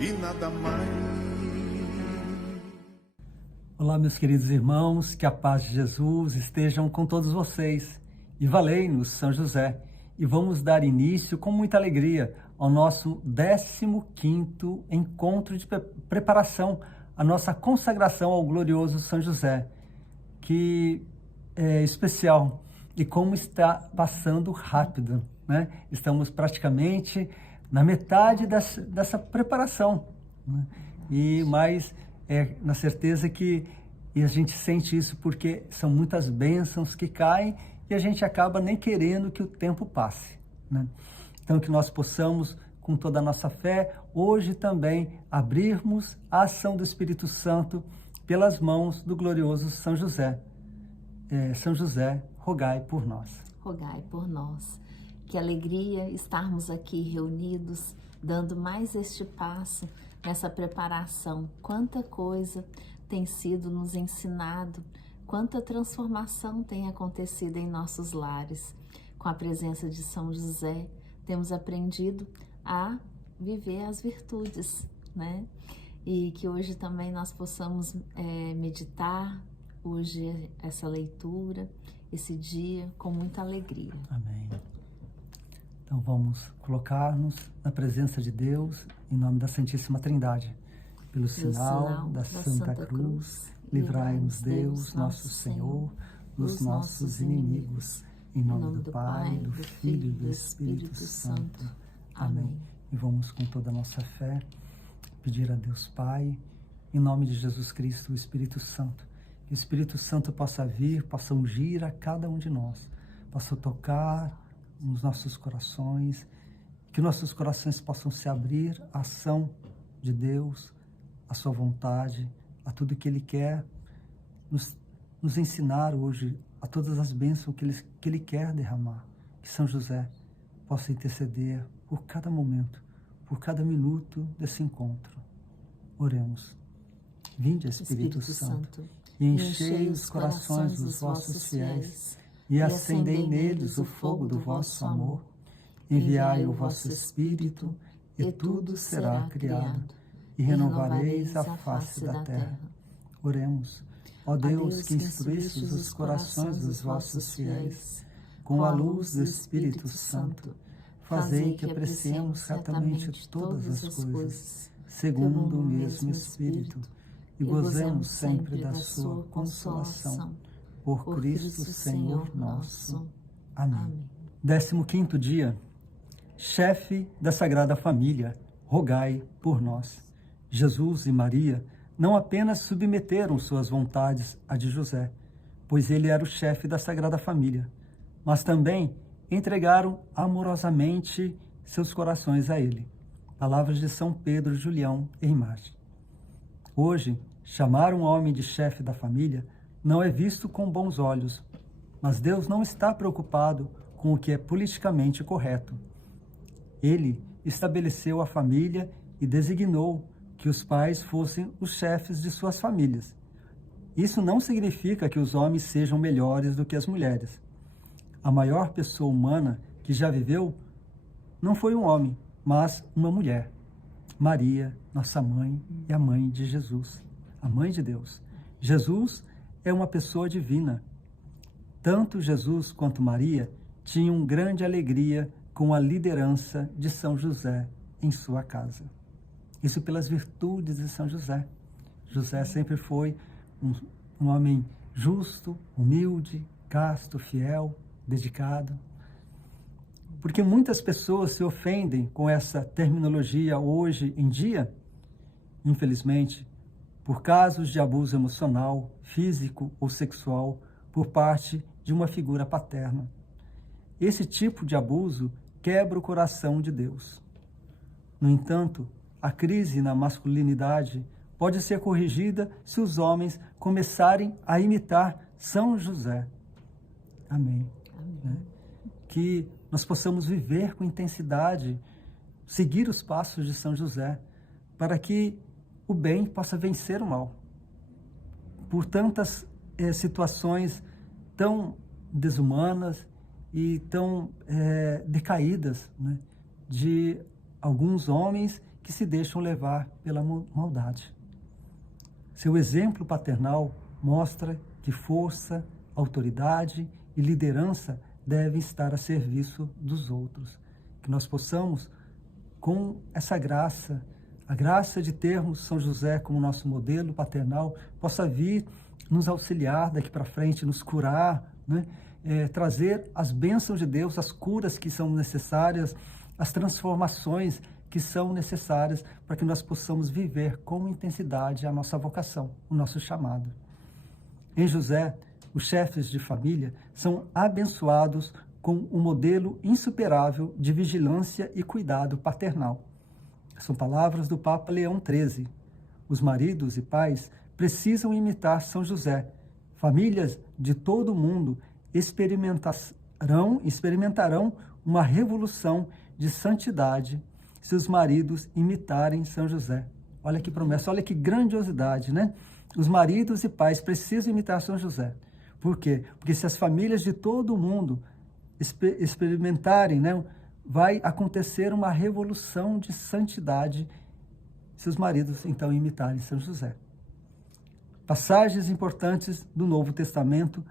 e nada mais. Olá, meus queridos irmãos, que a paz de Jesus estejam com todos vocês. E valei-nos, São José. E vamos dar início com muita alegria ao nosso 15º encontro de preparação, a nossa consagração ao glorioso São José, que é especial e como está passando rápido, né? Estamos praticamente na metade dessa preparação, né? Mas na certeza que a gente sente isso porque são muitas bênçãos que caem e a gente acaba nem querendo que o tempo passe, né? Então, que nós possamos, com toda a nossa fé, hoje também abrirmos a ação do Espírito Santo pelas mãos do glorioso São José. São José, rogai por nós. Rogai por nós. Que alegria estarmos aqui reunidos, dando mais este passo nessa preparação. Quanta coisa tem sido nos ensinado, quanta transformação tem acontecido em nossos lares. Com a presença de São José, temos aprendido a viver as virtudes, né? E que hoje também nós possamos meditar, hoje essa leitura, esse dia, com muita alegria. Amém. Então vamos colocar-nos na presença de Deus, em nome da Santíssima Trindade. Pelo sinal da Santa Cruz, livrai-nos Deus, nosso Senhor, dos nossos inimigos. Em nome do Pai, do Filho e do Espírito Santo. Amém. E vamos com toda a nossa fé pedir a Deus Pai, em nome de Jesus Cristo, o Espírito Santo. Que o Espírito Santo possa vir, possa ungir a cada um de nós, possa tocar nos nossos corações, que nossos corações possam se abrir à ação de Deus, à sua vontade, a tudo que Ele quer nos ensinar hoje, a todas as bênçãos que Ele quer derramar. Que São José possa interceder por cada momento, por cada minuto desse encontro. Oremos. Vinde, Espírito Santo, e enchei os corações dos vossos fiéis, e acendei neles o fogo do vosso amor. Enviai o vosso Espírito, e tudo será criado, e renovareis a face da terra. Oremos. Ó Deus, que instruístes os corações dos vossos fiéis, com a luz do Espírito Santo, fazei que apreciemos certamente todas as coisas, segundo o mesmo Espírito, e gozemos sempre da sua consolação. Por Cristo Senhor nosso. Amém. 15º dia. Chefe da Sagrada Família, rogai por nós. Jesus e Maria não apenas submeteram suas vontades à de José, pois ele era o chefe da Sagrada Família, mas também entregaram amorosamente seus corações a ele. Palavras de São Pedro Julião Eimage. Hoje, chamar um homem de chefe da família não é visto com bons olhos, mas Deus não está preocupado com o que é politicamente correto. Ele estabeleceu a família e designou que os pais fossem os chefes de suas famílias. Isso não significa que os homens sejam melhores do que as mulheres. A maior pessoa humana que já viveu não foi um homem, mas uma mulher. Maria, nossa mãe e a mãe de Jesus, a mãe de Deus. Jesus é uma pessoa divina. Tanto Jesus quanto Maria tinham grande alegria com a liderança de São José em sua casa. Isso pelas virtudes de São José. José sempre foi um homem justo, humilde, casto, fiel, dedicado. Porque muitas pessoas se ofendem com essa terminologia hoje em dia, infelizmente, por casos de abuso emocional, físico ou sexual por parte de uma figura paterna. Esse tipo de abuso quebra o coração de Deus. No entanto, a crise na masculinidade pode ser corrigida se os homens começarem a imitar São José. Amém. Amém. Que nós possamos viver com intensidade, seguir os passos de São José, para que o bem possa vencer o mal. Por tantas situações tão desumanas e tão decaídas, né, de alguns homens que que se deixam levar pela maldade. Seu exemplo paternal mostra que força, autoridade e liderança devem estar a serviço dos outros. Que nós possamos, com essa graça, a graça de termos São José como nosso modelo paternal, possa vir nos auxiliar daqui para frente, nos curar, né? Trazer as bênçãos de Deus, as curas que são necessárias, as transformações que são necessárias para que nós possamos viver com intensidade a nossa vocação, o nosso chamado. Em José, os chefes de família são abençoados com um modelo insuperável de vigilância e cuidado paternal. São palavras do Papa Leão XIII. Os maridos e pais precisam imitar São José. Famílias de todo o mundo experimentarão uma revolução de santidade se os maridos imitarem São José. Olha que promessa, olha que grandiosidade, né? Os maridos e pais precisam imitar São José. Por quê? Porque se as famílias de todo o mundo experimentarem, né, vai acontecer uma revolução de santidade se os maridos, então, imitarem São José. Passagens importantes do Novo Testamento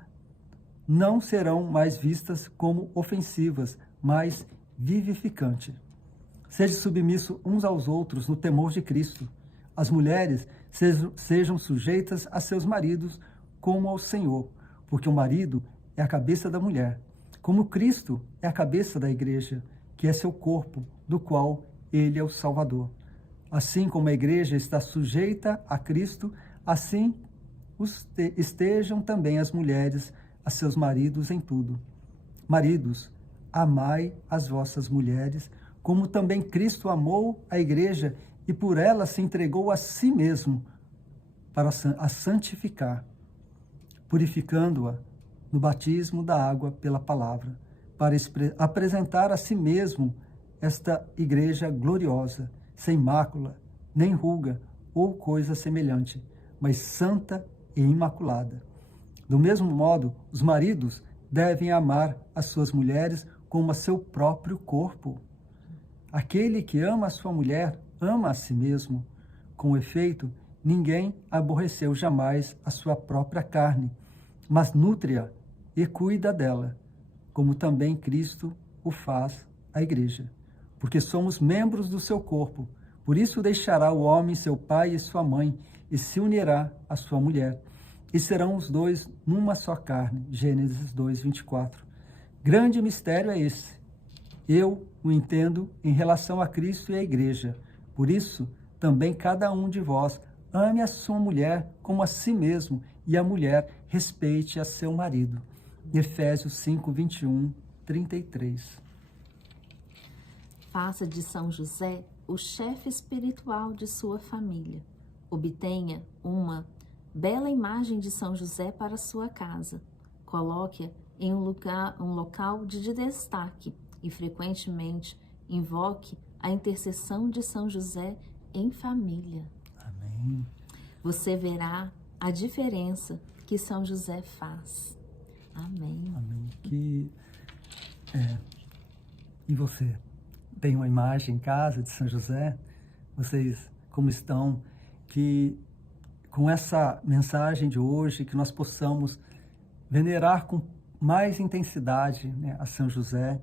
não serão mais vistas como ofensivas, mas vivificantes. Seja submisso uns aos outros no temor de Cristo. As mulheres sejam sujeitas a seus maridos como ao Senhor, porque o marido é a cabeça da mulher, como Cristo é a cabeça da igreja, que é seu corpo, do qual ele é o Salvador. Assim como a igreja está sujeita a Cristo, assim estejam também as mulheres a seus maridos em tudo. Maridos, amai as vossas mulheres, como também Cristo amou a igreja e por ela se entregou a si mesmo para a santificar, purificando-a no batismo da água pela palavra, para apresentar a si mesmo esta igreja gloriosa, sem mácula, nem ruga ou coisa semelhante, mas santa e imaculada. Do mesmo modo, os maridos devem amar as suas mulheres como a seu próprio corpo. Aquele que ama a sua mulher, ama a si mesmo. Com efeito, ninguém aborreceu jamais a sua própria carne, mas nutre-a e cuida dela, como também Cristo o faz à igreja. Porque somos membros do seu corpo. Por isso deixará o homem seu pai e sua mãe, e se unirá à sua mulher. E serão os dois numa só carne. Gênesis 2, 24. Grande mistério é esse. Eu o entendo em relação a Cristo e à igreja. Por isso, também cada um de vós ame a sua mulher como a si mesmo, e a mulher respeite a seu marido. Efésios 5, 21, 33. Faça de São José o chefe espiritual de sua família. Obtenha uma bela imagem de São José para sua casa. Coloque-a em um local de destaque e frequentemente invoque a intercessão de São José em família. Amém. Você verá a diferença que São José faz. Amém. Amém. E você? Tem uma imagem em casa de São José? Vocês como estão? Que com essa mensagem de hoje, que nós possamos venerar com mais intensidade, né, a São José,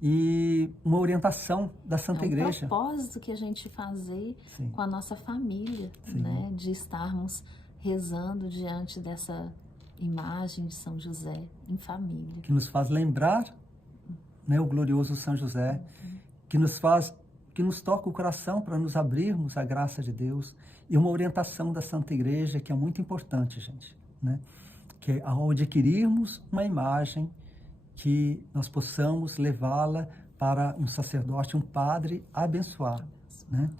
e uma orientação da Santa Igreja. É um propósito que a gente fazer Sim. com a nossa família, né, de estarmos rezando diante dessa imagem de São José em família. Que nos faz lembrar, né, o glorioso São José, que nos toca o coração para nos abrirmos à graça de Deus, e uma orientação da Santa Igreja que é muito importante, gente, né? Que é ao adquirirmos uma imagem, que nós possamos levá-la para um sacerdote, um padre, abençoar, né?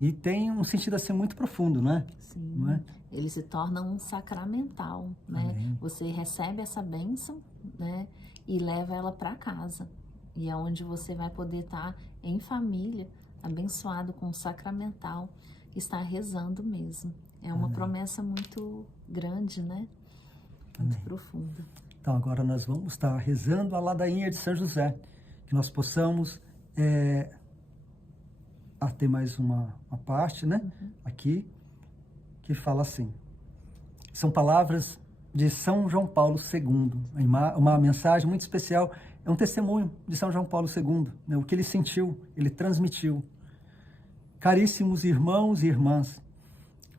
E tem um sentido assim muito profundo, né? Sim, não é? Ele se torna um sacramental, né? Amém. Você recebe essa bênção, né? E leva ela para casa. E é onde você vai poder estar em família, abençoado com o sacramental, estar rezando mesmo. É uma promessa muito grande, né? Muito profunda. Então agora nós vamos estar rezando a ladainha de São José, que nós possamos ter mais uma parte, né? Aqui, que fala assim. São palavras de São João Paulo II. Uma mensagem muito especial. É um testemunho de São João Paulo II. Né? O que ele sentiu, ele transmitiu. Caríssimos irmãos e irmãs,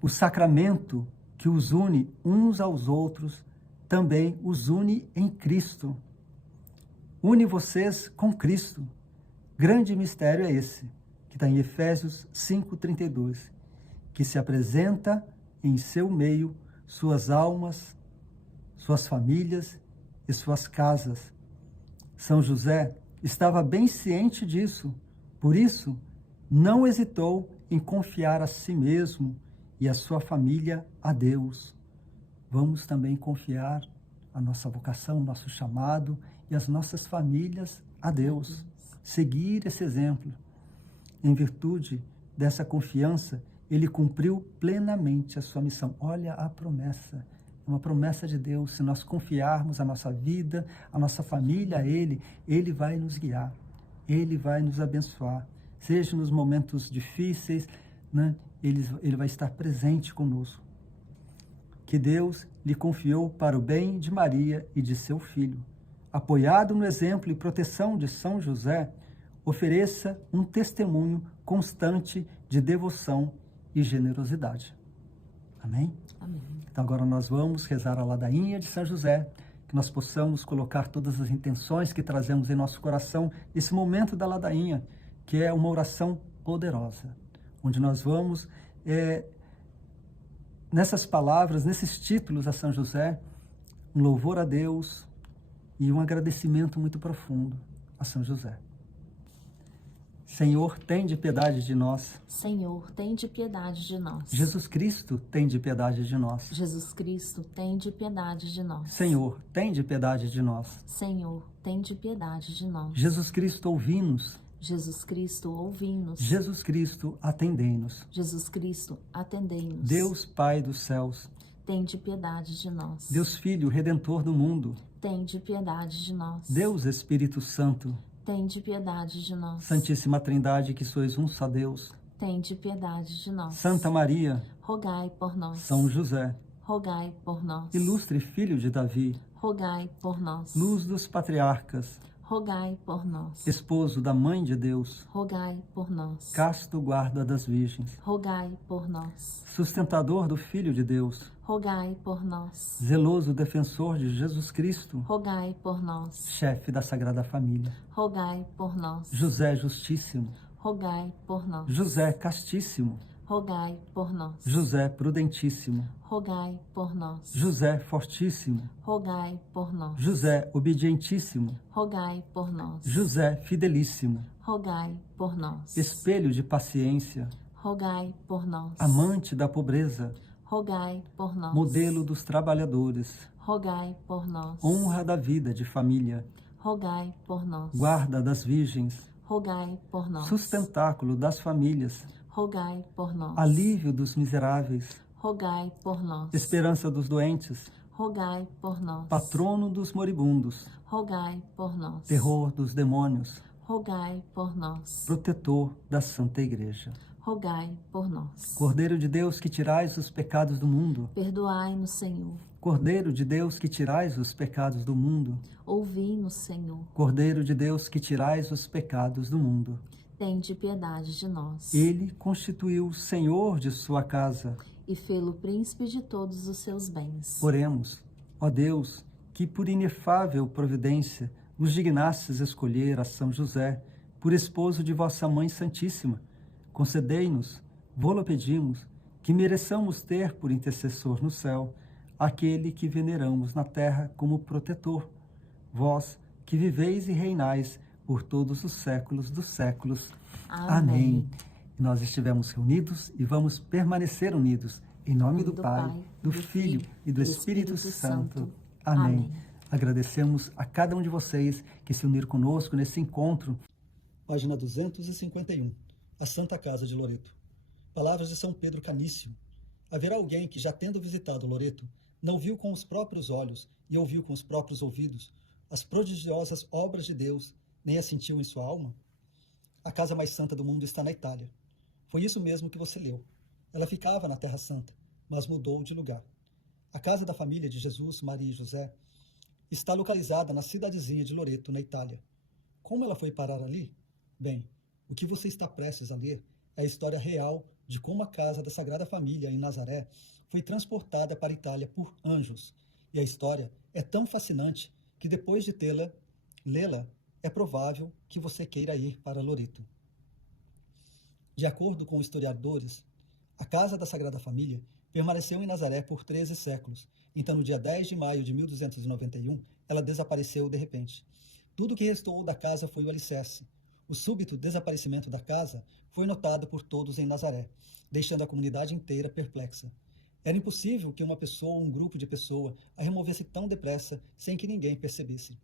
o sacramento que os une uns aos outros também os une em Cristo. Une vocês com Cristo. Grande mistério é esse, que está em Efésios 5:32, que se apresenta em seu meio suas almas, suas famílias e suas casas. São José estava bem ciente disso, por isso não hesitou em confiar a si mesmo e a sua família a Deus. Vamos também confiar a nossa vocação, o nosso chamado e as nossas famílias a Deus. Seguir esse exemplo. Em virtude dessa confiança, ele cumpriu plenamente a sua missão. Olha a promessa, é uma promessa de Deus. Se nós confiarmos a nossa vida, a nossa família a Ele, Ele vai nos guiar, Ele vai nos abençoar. Seja nos momentos difíceis, né? Ele vai estar presente conosco. Que Deus lhe confiou para o bem de Maria e de seu filho. Apoiado no exemplo e proteção de São José, ofereça um testemunho constante de devoção e generosidade. Amém? Amém. Então agora nós vamos rezar a ladainha de São José, que nós possamos colocar todas as intenções que trazemos em nosso coração nesse momento da ladainha, que é uma oração poderosa, onde nós vamos, nessas palavras, nesses títulos a São José, um louvor a Deus e um agradecimento muito profundo a São José. Senhor, tende piedade de nós. Senhor, tende piedade de nós. Jesus Cristo, tende piedade de nós. Jesus Cristo, tende piedade de nós. Senhor, tende piedade de nós. Senhor, tende piedade de nós. Jesus Cristo, ouvi-nos. Jesus Cristo, ouvi-nos. Jesus Cristo, atendei-nos. Jesus Cristo, atendei-nos. Deus, Pai dos céus. Tende piedade de nós. Deus, Filho, Redentor do mundo. Tende piedade de nós. Deus, Espírito Santo. Tende piedade de nós. Santíssima Trindade, que sois um só Deus. Tende piedade de nós. Santa Maria. Rogai por nós. São José. Rogai por nós. Ilustre Filho de Davi. Rogai por nós. Luz dos patriarcas. Rogai por nós. Esposo da Mãe de Deus. Rogai por nós. Casto guarda das virgens. Rogai por nós. Sustentador do Filho de Deus. Rogai por nós. Zeloso defensor de Jesus Cristo. Rogai por nós. Chefe da Sagrada Família. Rogai por nós. José Justíssimo. Rogai por nós. José Castíssimo. Rogai por nós. José Prudentíssimo. Rogai por nós. José Fortíssimo. Rogai por nós. José Obedientíssimo. Rogai por nós. José Fidelíssimo. Rogai por nós. Espelho de paciência. Rogai por nós. Amante da pobreza. Rogai por nós. Modelo dos trabalhadores. Rogai por nós. Honra da vida de família. Rogai por nós. Guarda das virgens. Rogai por nós. Sustentáculo das famílias. Rogai por nós. Alívio dos miseráveis. Rogai por nós. Esperança dos doentes. Rogai por nós. Patrono dos moribundos. Rogai por nós. Terror dos demônios. Rogai por nós. Protetor da Santa Igreja. Rogai por nós. Cordeiro de Deus, que tirais os pecados do mundo. Perdoai-nos, Senhor. Cordeiro de Deus, que tirais os pecados do mundo. Ouvi-nos, Senhor. Cordeiro de Deus, que tirais os pecados do mundo. Tende piedade de nós. Ele constituiu o Senhor de sua casa. E fê-lo príncipe de todos os seus bens. Oremos, ó Deus, que por inefável providência vos dignastes escolher a São José por esposo de vossa Mãe Santíssima. Concedei-nos, vô-lo pedimos, que mereçamos ter por intercessor no céu aquele que veneramos na terra como protetor. Vós, que viveis e reinais por todos os séculos dos séculos. Amém. Nós estivemos reunidos e vamos permanecer unidos. Em nome do Pai, do Filho e do Espírito Santo. Amém. Agradecemos a cada um de vocês que se uniram conosco nesse encontro. Página 251. A Santa Casa de Loreto. Palavras de São Pedro Canício. Haverá alguém que, já tendo visitado Loreto, não viu com os próprios olhos e ouviu com os próprios ouvidos as prodigiosas obras de Deus, nem as sentiu em sua alma? A casa mais santa do mundo está na Itália. Foi isso mesmo que você leu. Ela ficava na Terra Santa, mas mudou de lugar. A casa da família de Jesus, Maria e José está localizada na cidadezinha de Loreto, na Itália. Como ela foi parar ali? Bem, o que você está prestes a ler é a história real de como a casa da Sagrada Família em Nazaré foi transportada para a Itália por anjos. E a história é tão fascinante que depois de lê-la, é provável que você queira ir para Loreto. De acordo com historiadores, a casa da Sagrada Família permaneceu em Nazaré por 13 séculos. Então, no dia 10 de maio de 1291, ela desapareceu de repente. Tudo o que restou da casa foi o alicerce. O súbito desaparecimento da casa foi notado por todos em Nazaré, deixando a comunidade inteira perplexa. Era impossível que uma pessoa ou um grupo de pessoas a removesse tão depressa sem que ninguém percebesse.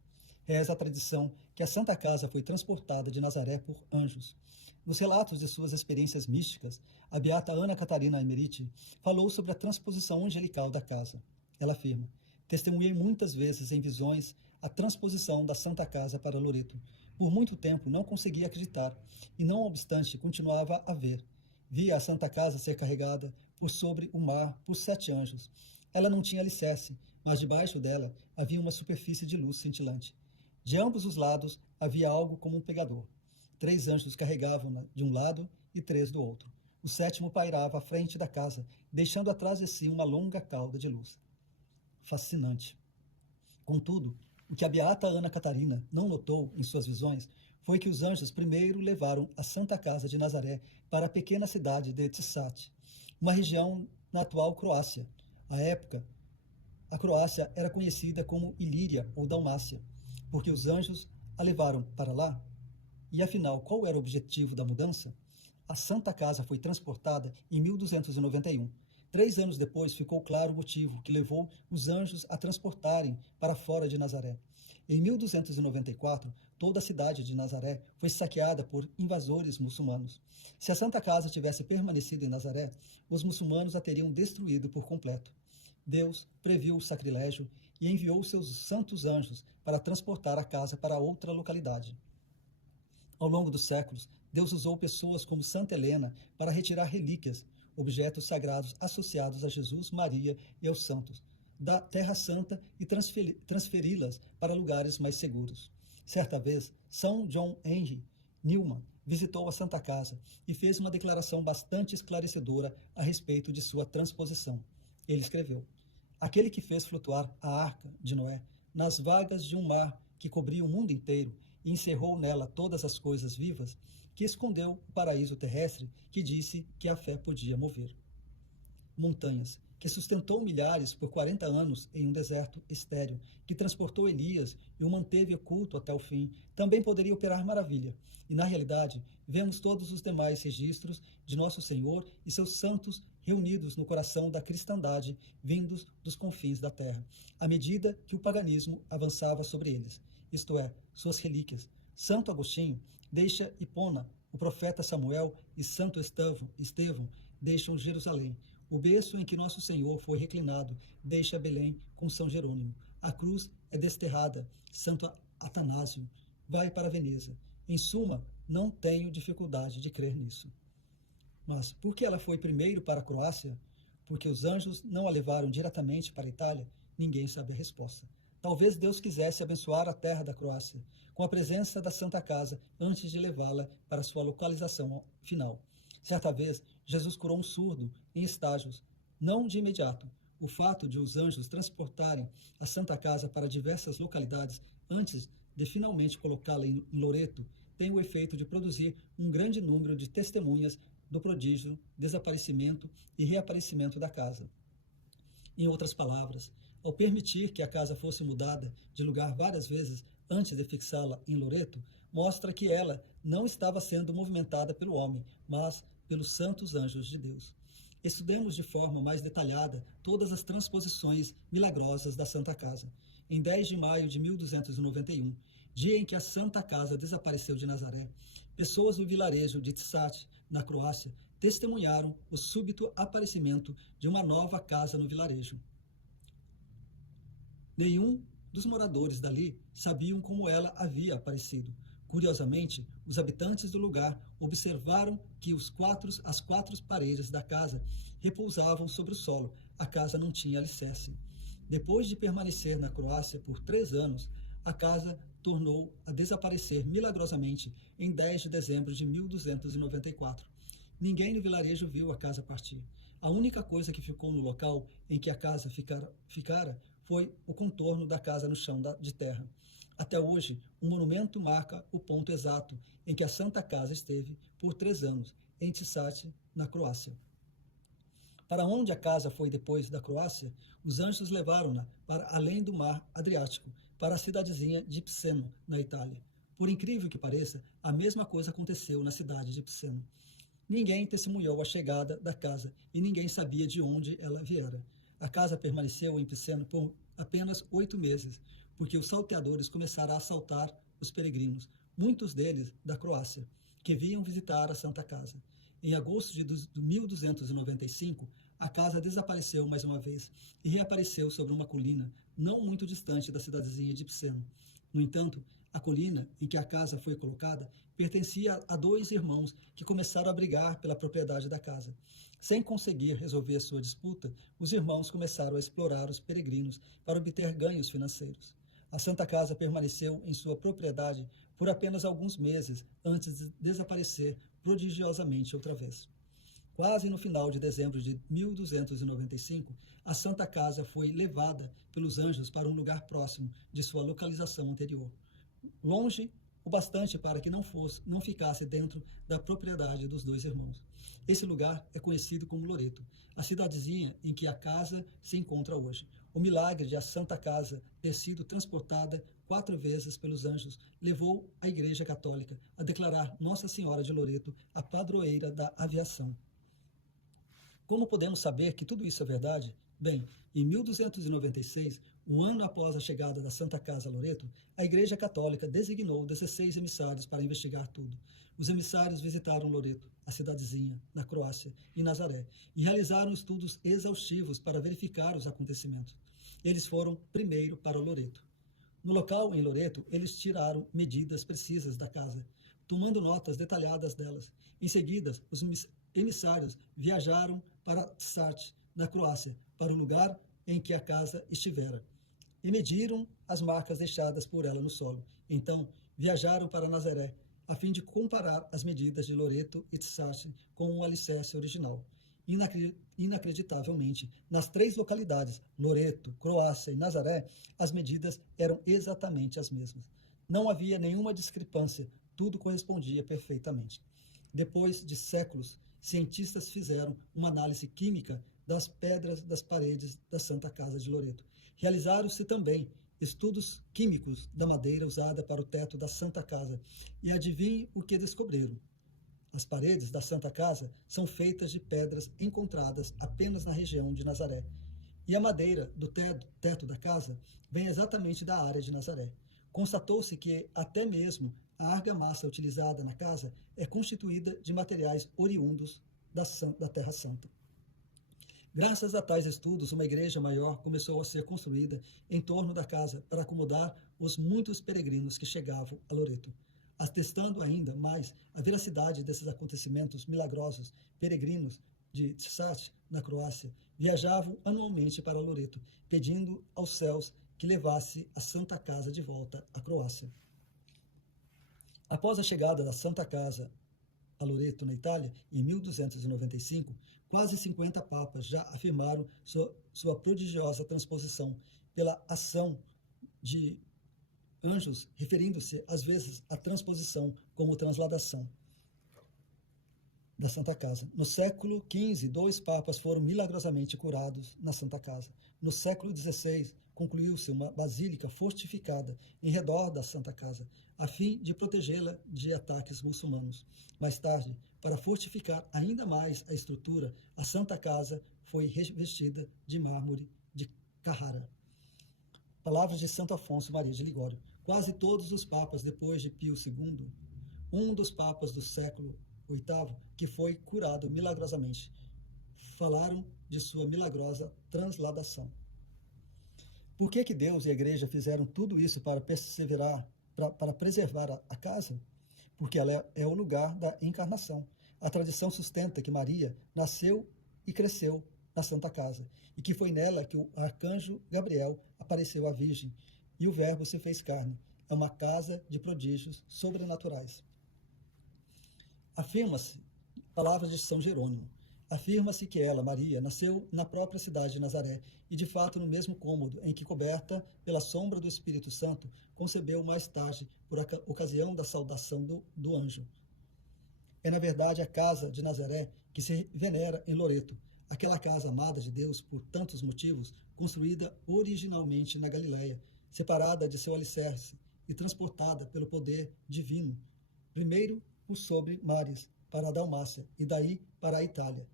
Reza a tradição que a Santa Casa foi transportada de Nazaré por anjos. Nos relatos de suas experiências místicas, a beata Ana Catarina Emeriti falou sobre a transposição angelical da casa. Ela afirma: testemunhei muitas vezes em visões a transposição da Santa Casa para Loreto. Por muito tempo não conseguia acreditar, e não obstante continuava a ver. Via a Santa Casa ser carregada por sobre o mar por 7 anjos. Ela não tinha alicerce, mas debaixo dela havia uma superfície de luz cintilante. De ambos os lados havia algo como um pegador. 3 anjos carregavam-na de um lado e 3 do outro. O 7º pairava à frente da casa, deixando atrás de si uma longa cauda de luz. Fascinante. Contudo, o que a beata Ana Catarina não notou em suas visões foi que os anjos primeiro levaram a Santa Casa de Nazaré para a pequena cidade de Tissat, uma região na atual Croácia. À época, a Croácia era conhecida como Ilíria ou Dalmácia, porque os anjos a levaram para lá. E afinal, qual era o objetivo da mudança? A Santa Casa foi transportada em 1291. 3 anos depois ficou claro o motivo que levou os anjos a transportarem para fora de Nazaré. Em 1294, toda a cidade de Nazaré foi saqueada por invasores muçulmanos. Se a Santa Casa tivesse permanecido em Nazaré, os muçulmanos a teriam destruído por completo. Deus previu o sacrilégio e enviou seus santos anjos para transportar a casa para outra localidade. Ao longo dos séculos, Deus usou pessoas como Santa Helena para retirar relíquias, objetos sagrados associados a Jesus, Maria e aos santos, da Terra Santa e transferi-las para lugares mais seguros. Certa vez, São John Henry Newman visitou a Santa Casa e fez uma declaração bastante esclarecedora a respeito de sua transposição. Ele escreveu: aquele que fez flutuar a arca de Noé nas vagas de um mar que cobria o mundo inteiro e encerrou nela todas as coisas vivas, que escondeu o paraíso terrestre, que disse que a fé podia mover. Montanhas, que sustentou milhares por 40 anos em um deserto estéril, que transportou Elias e o manteve oculto até o fim, também poderia operar maravilha. E, na realidade, vemos todos os demais registros de Nosso Senhor e seus santos reunidos no coração da cristandade, vindos dos confins da terra, à medida que o paganismo avançava sobre eles, isto é, suas relíquias. Santo Agostinho deixa Hipona, o profeta Samuel e Santo Estevão deixam Jerusalém. O berço em que Nosso Senhor foi reclinado deixa Belém com São Jerônimo. A cruz é desterrada. Santo Atanásio vai para Veneza. Em suma, não tenho dificuldade de crer nisso. Mas por que ela foi primeiro para a Croácia? Porque os anjos não a levaram diretamente para a Itália? Ninguém sabe a resposta. Talvez Deus quisesse abençoar a terra da Croácia com a presença da Santa Casa antes de levá-la para sua localização final. Certa vez, Jesus curou um surdo em estágios, não de imediato. O fato de os anjos transportarem a Santa Casa para diversas localidades antes de finalmente colocá-la em Loreto tem o efeito de produzir um grande número de testemunhas do prodígio, desaparecimento e reaparecimento da casa. Em outras palavras, ao permitir que a casa fosse mudada de lugar várias vezes antes de fixá-la em Loreto, mostra que ela não estava sendo movimentada pelo homem, mas pelos santos anjos de Deus. Estudemos de forma mais detalhada todas as transposições milagrosas da Santa Casa. Em 10 de maio de 1291, dia em que a Santa Casa desapareceu de Nazaré, pessoas do vilarejo de Tissat, na Croácia, testemunharam o súbito aparecimento de uma nova casa no vilarejo. Nenhum dos moradores dali sabiam como ela havia aparecido. Curiosamente, os habitantes do lugar observaram que as quatro paredes da casa repousavam sobre o solo. A casa não tinha alicerce. Depois de permanecer na Croácia por 3 anos, a casa tornou a desaparecer milagrosamente em 10 de dezembro de 1294. Ninguém no vilarejo viu a casa partir. A única coisa que ficou no local em que a casa ficara foi o contorno da casa no chão de terra. Até hoje, um monumento marca o ponto exato em que a Santa Casa esteve por 3 anos, em Tisat, na Croácia. Para onde a casa foi depois da Croácia, os anjos levaram-na para além do mar Adriático, para a cidadezinha de Pseno, na Itália. Por incrível que pareça, a mesma coisa aconteceu na cidade de Pseno. Ninguém testemunhou a chegada da casa e ninguém sabia de onde ela viera. A casa permaneceu em Pseno por apenas 8 meses, porque os salteadores começaram a assaltar os peregrinos, muitos deles da Croácia, que vinham visitar a Santa Casa. Em agosto de 1295, a casa desapareceu mais uma vez e reapareceu sobre uma colina não muito distante da cidadezinha de Pseno. No entanto, a colina em que a casa foi colocada pertencia a 2 irmãos que começaram a brigar pela propriedade da casa. Sem conseguir resolver sua disputa, os irmãos começaram a explorar os peregrinos para obter ganhos financeiros. A Santa Casa permaneceu em sua propriedade por apenas alguns meses antes de desaparecer prodigiosamente outra vez. Quase no final de dezembro de 1295, a Santa Casa foi levada pelos anjos para um lugar próximo de sua localização anterior, longe o bastante para que não ficasse dentro da propriedade dos 2 irmãos. Esse lugar é conhecido como Loreto, a cidadezinha em que a casa se encontra hoje. O milagre de a Santa Casa ter sido transportada 4 vezes pelos anjos levou a Igreja Católica a declarar Nossa Senhora de Loreto a padroeira da aviação. Como podemos saber que tudo isso é verdade? Bem, em 1296, um ano após a chegada da Santa Casa a Loreto, a Igreja Católica designou 16 emissários para investigar tudo. Os emissários visitaram Loreto, a cidadezinha, na Croácia, e Nazaré, e realizaram estudos exaustivos para verificar os acontecimentos. Eles foram primeiro para Loreto. No local, em Loreto, eles tiraram medidas precisas da casa, tomando notas detalhadas delas. Em seguida, os emissários viajaram para Tisat, na Croácia, para o lugar em que a casa estivera, e mediram as marcas deixadas por ela no solo. Então, viajaram para Nazaré, a fim de comparar as medidas de Loreto e Tisat com o alicerce original. Inacreditavelmente, nas 3 localidades, Loreto, Croácia e Nazaré, as medidas eram exatamente as mesmas. Não havia nenhuma discrepância, tudo correspondia perfeitamente. Depois de séculos, cientistas fizeram uma análise química das pedras das paredes da Santa Casa de Loreto. Realizaram-se também estudos químicos da madeira usada para o teto da Santa Casa. E adivinhe o que descobriram. As paredes da Santa Casa são feitas de pedras encontradas apenas na região de Nazaré. E a madeira do teto da casa vem exatamente da área de Nazaré. Constatou-se que até mesmo a argamassa utilizada na casa é constituída de materiais oriundos da Terra Santa. Graças a tais estudos, uma igreja maior começou a ser construída em torno da casa para acomodar os muitos peregrinos que chegavam a Loreto. Atestando ainda mais a veracidade desses acontecimentos milagrosos, peregrinos de Tisat, na Croácia, viajavam anualmente para Loreto, pedindo aos céus que levasse a Santa Casa de volta à Croácia. Após a chegada da Santa Casa a Loreto, na Itália, em 1295, quase 50 papas já afirmaram sua prodigiosa transposição pela ação de anjos, referindo-se às vezes à transposição como transladação da Santa Casa. No século XV, 2 papas foram milagrosamente curados na Santa Casa. No século XVI, concluiu-se uma basílica fortificada em redor da Santa Casa, a fim de protegê-la de ataques muçulmanos. Mais tarde, para fortificar ainda mais a estrutura, a Santa Casa foi revestida de mármore de Carrara. Palavras de Santo Afonso Maria de Ligório. Quase todos os papas depois de Pio II, um dos papas do século VIII, que foi curado milagrosamente, falaram de sua milagrosa transladação. Por que Deus e a Igreja fizeram tudo isso para para preservar a casa, porque ela é o lugar da encarnação. A tradição sustenta que Maria nasceu e cresceu na Santa Casa, e que foi nela que o arcanjo Gabriel apareceu à Virgem, e o Verbo se fez carne. É uma casa de prodígios sobrenaturais. Afirma-se, palavras de São Jerônimo, afirma-se que ela, Maria, nasceu na própria cidade de Nazaré e, de fato, no mesmo cômodo em que, coberta pela sombra do Espírito Santo, concebeu mais tarde, por ocasião da saudação do anjo. É, na verdade, a casa de Nazaré que se venera em Loreto, aquela casa amada de Deus por tantos motivos, construída originalmente na Galiléia, separada de seu alicerce e transportada pelo poder divino, primeiro por sobre mares, para a Dalmácia e daí para a Itália.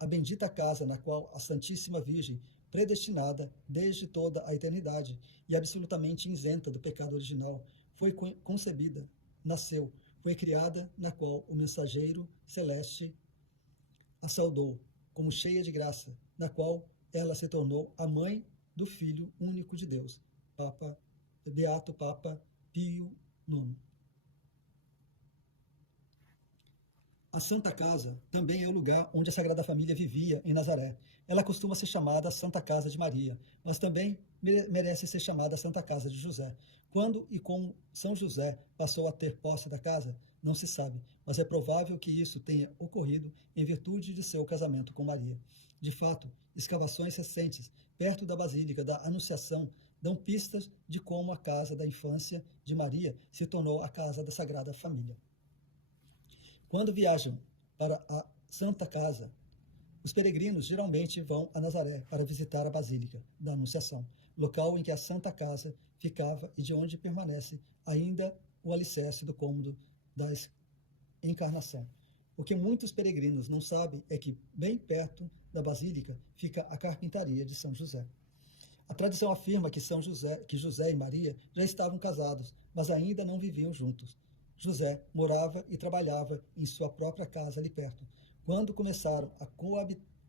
A bendita casa na qual a Santíssima Virgem, predestinada desde toda a eternidade e absolutamente isenta do pecado original, foi concebida, nasceu, foi criada, na qual o mensageiro celeste a saudou como cheia de graça, na qual ela se tornou a mãe do Filho único de Deus, Beato Papa Pio IX. A Santa Casa também é o lugar onde a Sagrada Família vivia em Nazaré. Ela costuma ser chamada Santa Casa de Maria, mas também merece ser chamada Santa Casa de José. Quando e como São José passou a ter posse da casa, não se sabe, mas é provável que isso tenha ocorrido em virtude de seu casamento com Maria. De fato, escavações recentes, perto da Basílica da Anunciação, dão pistas de como a casa da infância de Maria se tornou a casa da Sagrada Família. Quando viajam para a Santa Casa, os peregrinos geralmente vão a Nazaré para visitar a Basílica da Anunciação, local em que a Santa Casa ficava e de onde permanece ainda o alicerce do cômodo da encarnação. O que muitos peregrinos não sabem é que, bem perto da Basílica, fica a carpintaria de São José. A tradição afirma que José e Maria já estavam casados, mas ainda não viviam juntos. José morava e trabalhava em sua própria casa ali perto. Quando começaram a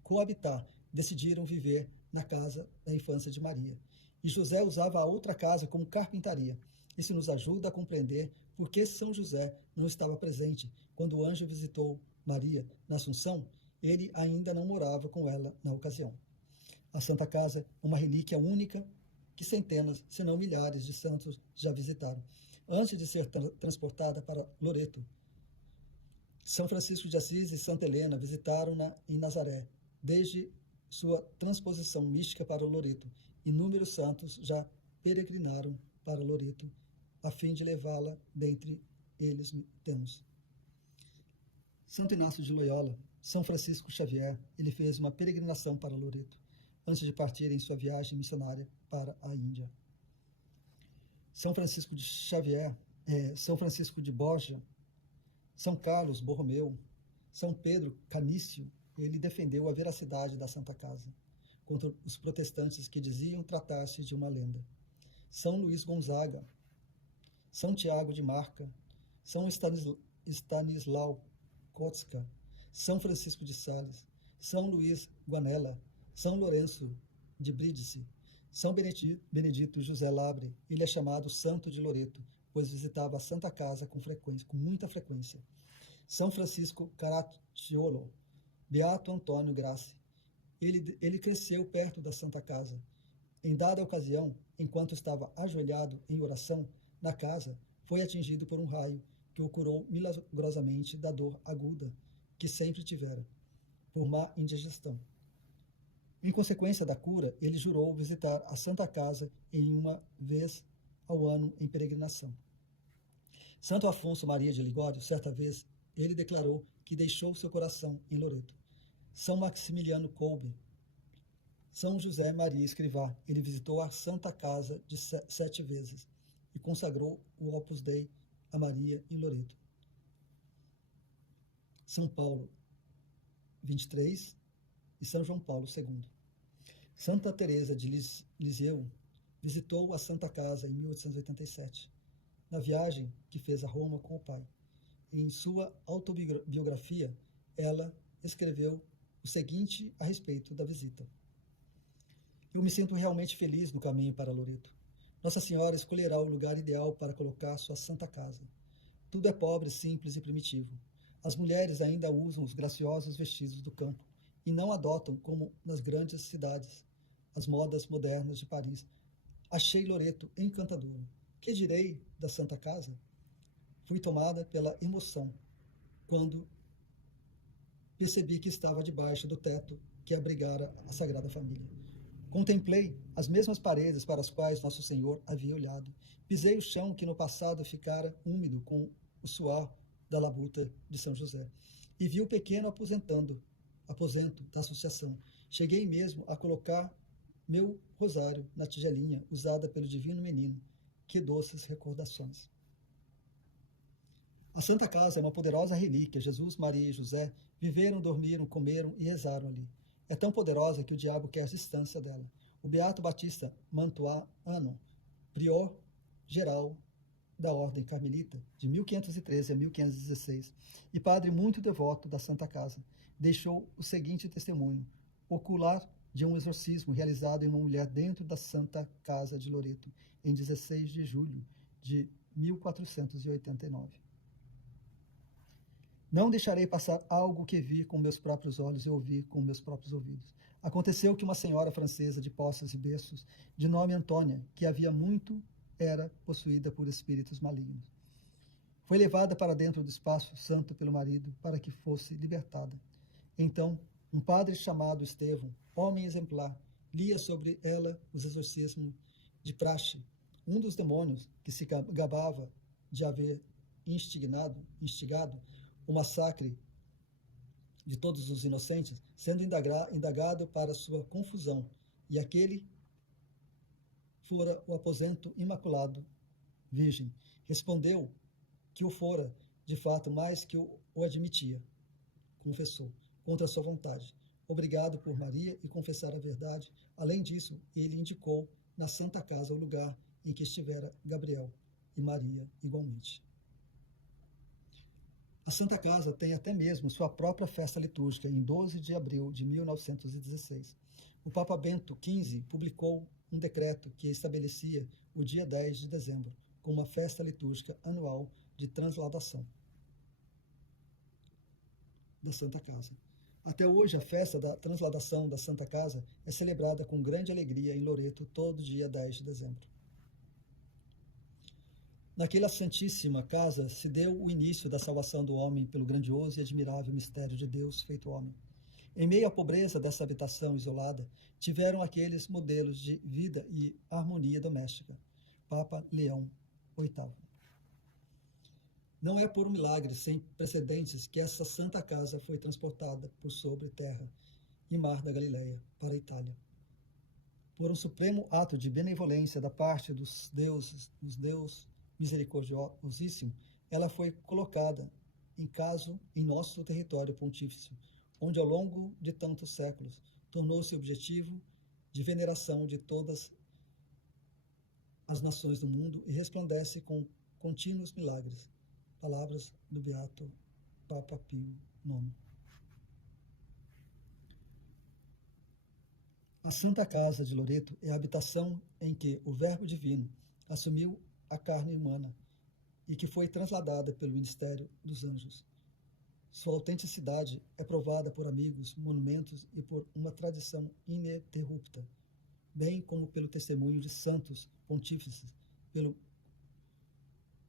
coabitar, decidiram viver na casa da infância de Maria. E José usava a outra casa como carpintaria. Isso nos ajuda a compreender por que São José não estava presente quando o anjo visitou Maria na Assunção. Ele ainda não morava com ela na ocasião. A Santa Casa é uma relíquia única que centenas, se não milhares de santos já visitaram. Antes de ser transportada para Loreto, São Francisco de Assis e Santa Helena visitaram-na em Nazaré. Desde sua transposição mística para Loreto, inúmeros santos já peregrinaram para Loreto, a fim de levá-la dentre eles temos Santo Inácio de Loyola, São Francisco Xavier. Ele fez uma peregrinação para Loreto, antes de partir em sua viagem missionária para a Índia. São Francisco de Xavier, São Francisco de Borja, São Carlos Borromeu, São Pedro Canício, ele defendeu a veracidade da Santa Casa contra os protestantes que diziam tratar-se de uma lenda. São Luís Gonzaga, São Tiago de Marca, São Stanislau Kotska, São Francisco de Sales, São Luís Guanella, São Lourenço de Brindisi, São Benedito José Labre. Ele é chamado Santo de Loreto, pois visitava a Santa Casa com muita frequência. São Francisco Caracciolo, Beato Antônio Grassi. Ele cresceu perto da Santa Casa. Em dada ocasião, enquanto estava ajoelhado em oração na casa, foi atingido por um raio que o curou milagrosamente da dor aguda que sempre tivera, por má indigestão. Em consequência da cura, ele jurou visitar a Santa Casa em uma vez ao ano em peregrinação. Santo Afonso Maria de Ligório, certa vez, ele declarou que deixou seu coração em Loreto. São Maximiliano Kolbe, São José Maria Escrivá, ele visitou a Santa Casa de 7 vezes e consagrou o Opus Dei a Maria em Loreto. São Paulo, 23, e São João Paulo II. Santa Teresa de Lisieux visitou a Santa Casa em 1887, na viagem que fez a Roma com o pai. Em sua autobiografia, ela escreveu o seguinte a respeito da visita: eu me sinto realmente feliz no caminho para Loreto. Nossa Senhora escolherá o lugar ideal para colocar sua santa casa. Tudo é pobre, simples e primitivo. As mulheres ainda usam os graciosos vestidos do campo e não adotam, como nas grandes cidades, as modas modernas de Paris. Achei Loreto encantadora. Que direi da Santa Casa? Fui tomada pela emoção quando percebi que estava debaixo do teto que abrigara a Sagrada Família. Contemplei as mesmas paredes para as quais Nosso Senhor havia olhado. Pisei o chão que no passado ficara úmido com o suor da labuta de São José. E vi o pequeno aposento da associação. Cheguei mesmo a colocar meu rosário na tigelinha usada pelo Divino Menino. Que doces recordações! A Santa Casa é uma poderosa relíquia. Jesus, Maria e José viveram, dormiram, comeram e rezaram ali. É tão poderosa que o diabo quer distância dela. O Beato Batista Mantuano, prior geral da Ordem Carmelita, de 1513 a 1516, e padre muito devoto da Santa Casa, deixou o seguinte testemunho ocular de um exorcismo realizado em uma mulher dentro da Santa Casa de Loreto, em 16 de julho de 1489. Não deixarei passar algo que vi com meus próprios olhos e ouvi com meus próprios ouvidos. Aconteceu que uma senhora francesa de posses e berços, de nome Antônia, que havia muito era possuída por espíritos malignos, foi levada para dentro do espaço santo pelo marido para que fosse libertada. Então, um padre chamado Estevão, homem exemplar, lia sobre ela os exorcismos de praxe. Um dos demônios que se gabava de haver instigado o massacre de todos os inocentes, sendo indagado para sua confusão, e aquele fora o aposento imaculado virgem. Respondeu que o fora, de fato, mais que o admitia. Confessou, contra sua vontade, obrigado por Maria e confessar a verdade. Além disso, ele indicou na Santa Casa o lugar em que estivera Gabriel e Maria igualmente. A Santa Casa tem até mesmo sua própria festa litúrgica, em 12 de abril de 1916. O Papa Bento XV publicou um decreto que estabelecia o dia 10 de dezembro como uma festa litúrgica anual de transladação da Santa Casa. Até hoje, a festa da transladação da Santa Casa é celebrada com grande alegria em Loreto todo dia 10 de dezembro. Naquela Santíssima Casa se deu o início da salvação do homem pelo grandioso e admirável mistério de Deus feito homem. Em meio à pobreza dessa habitação isolada, tiveram aqueles modelos de vida e harmonia doméstica. Papa Leão VIII. Não é por um milagre sem precedentes que essa Santa Casa foi transportada por sobre terra e mar da Galileia para a Itália. Por um supremo ato de benevolência da parte dos Deus misericordiosíssimo, ela foi colocada em nosso território pontífice, onde ao longo de tantos séculos tornou-se objetivo de veneração de todas as nações do mundo e resplandece com contínuos milagres. Palavras do Beato Papa Pio IX. A Santa Casa de Loreto é a habitação em que o Verbo Divino assumiu a carne humana e que foi transladada pelo ministério dos anjos. Sua autenticidade é provada por amigos, monumentos e por uma tradição ininterrupta, bem como pelo testemunho de santos pontífices, pelo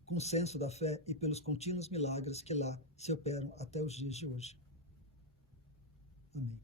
consenso da fé e pelos contínuos milagres que lá se operam até os dias de hoje. Amém.